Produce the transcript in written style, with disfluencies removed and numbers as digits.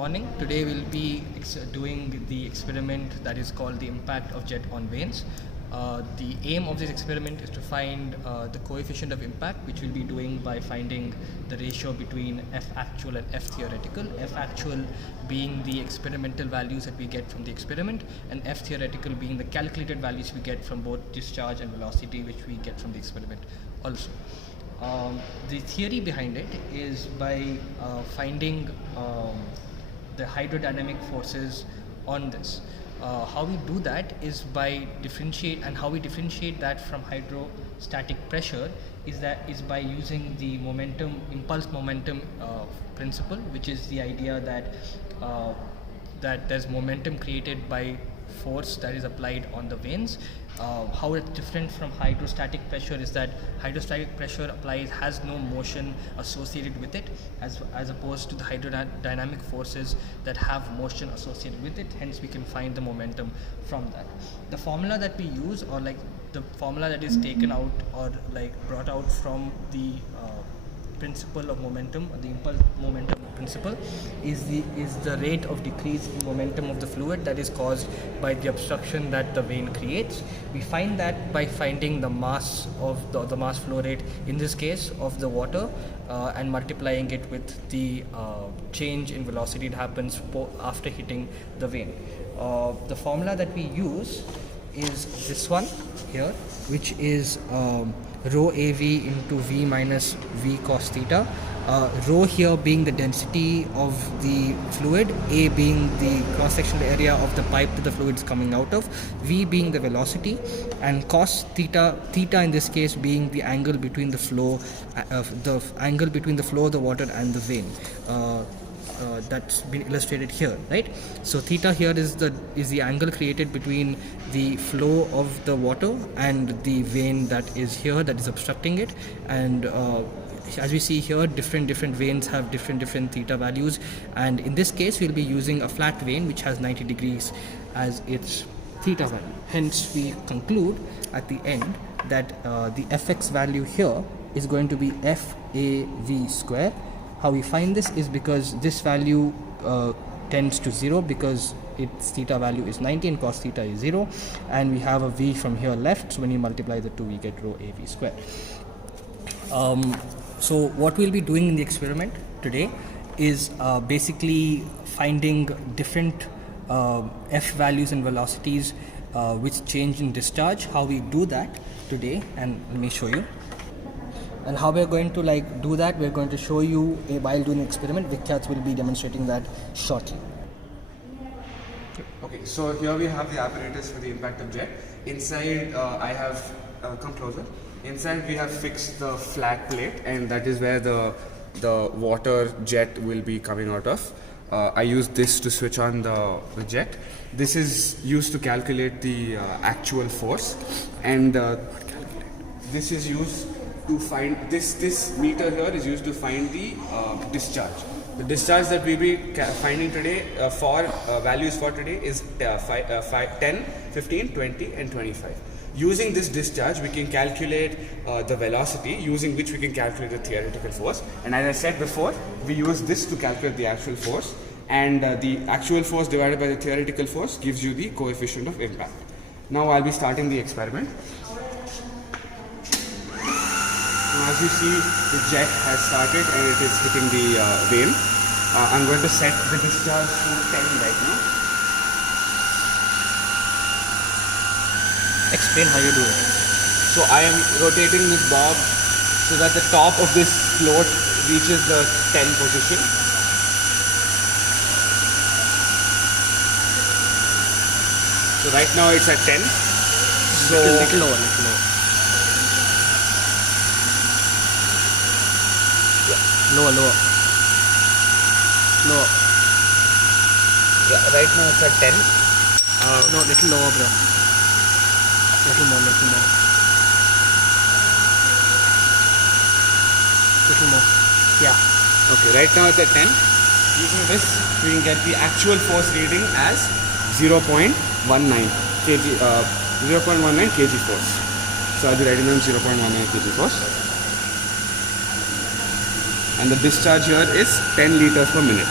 morning. Today we'll be doing the experiment that is called the impact of jet on vanes. The aim of this experiment is to find the coefficient of impact, which we'll be doing by finding the ratio between F actual and F theoretical. F actual being the experimental values that we get from the experiment, and F theoretical being the calculated values we get from both discharge and velocity, which we get from the experiment also. The theory behind it is by finding the hydrodynamic forces on this. How we do that is by how we differentiate that from hydrostatic pressure is by using the impulse momentum principle, which is the idea that there's momentum created by force that is applied on the vanes. How it's different from hydrostatic pressure is that hydrostatic pressure has no motion associated with it, as opposed to the hydrodynamic forces that have motion associated with it. Hence we can find the momentum from that. The formula that we use, or like the formula that is taken out or like brought out from the principle of momentum, or the impulse momentum principle, is the rate of decrease in momentum of the fluid that is caused by the obstruction that the vane creates. We find that by finding the mass of the mass flow rate, in this case of the water, and multiplying it with the change in velocity that happens after hitting the vane. The formula that we use is this one here, which is rho AV into V minus V cos theta. Rho here being the density of the fluid, A being the cross-sectional area of the pipe that the fluid is coming out of, V being the velocity, and cos theta in this case being the angle between the flow, of the water and the vane. That's been illustrated here, right? So theta here is the angle created between the flow of the water and the vane that is here, that is obstructing it. And as we see here, different vanes have different theta values, and in this case we'll be using a flat vane which has 90 degrees as its theta value. Hence we conclude at the end that the Fx value here is going to be FAV square. How we find this is because this value tends to 0 because its theta value is 90 and cos theta is 0, and we have a V from here left, so when you multiply the two we get rho AV square. So what we'll be doing in the experiment today is basically finding different F values and velocities which change in discharge. How we do that today, and let me show you. And how we're going to do that, we're going to show you while doing the experiment. Vikhyat will be demonstrating that shortly. Okay, so here we have the apparatus for the impact of jet. Inside I have, come closer. Inside we have fixed the flat plate, and that is where the water jet will be coming out of. I use this to switch on the jet. This is used to calculate the actual force, and this is used to find this meter here is used to find the discharge. The discharge that we'll be finding today for values for today is 10, 15, 20 and 25. Using this discharge we can calculate the velocity, using which we can calculate the theoretical force, and as I said before, we use this to calculate the actual force, and the actual force divided by the theoretical force gives you the coefficient of impact. Now I'll be starting the experiment. As you see, the jet has started and it is hitting the vane. I'm going to set the discharge to 10 right now. Explain how you do it. So I am rotating this bob so that the top of this float reaches the 10 position. So right now it's at 10. So little lower. Lower. Yeah, right now it's at 10. No, little lower, bro. Little more. Little more. Yeah. Okay, right now it's at 10. Using this, we can get the actual force reading as 0.19 kg, 0.19 kg force. So I'll be writing down 0.19 kg force. And the discharge here is 10 liters per minute.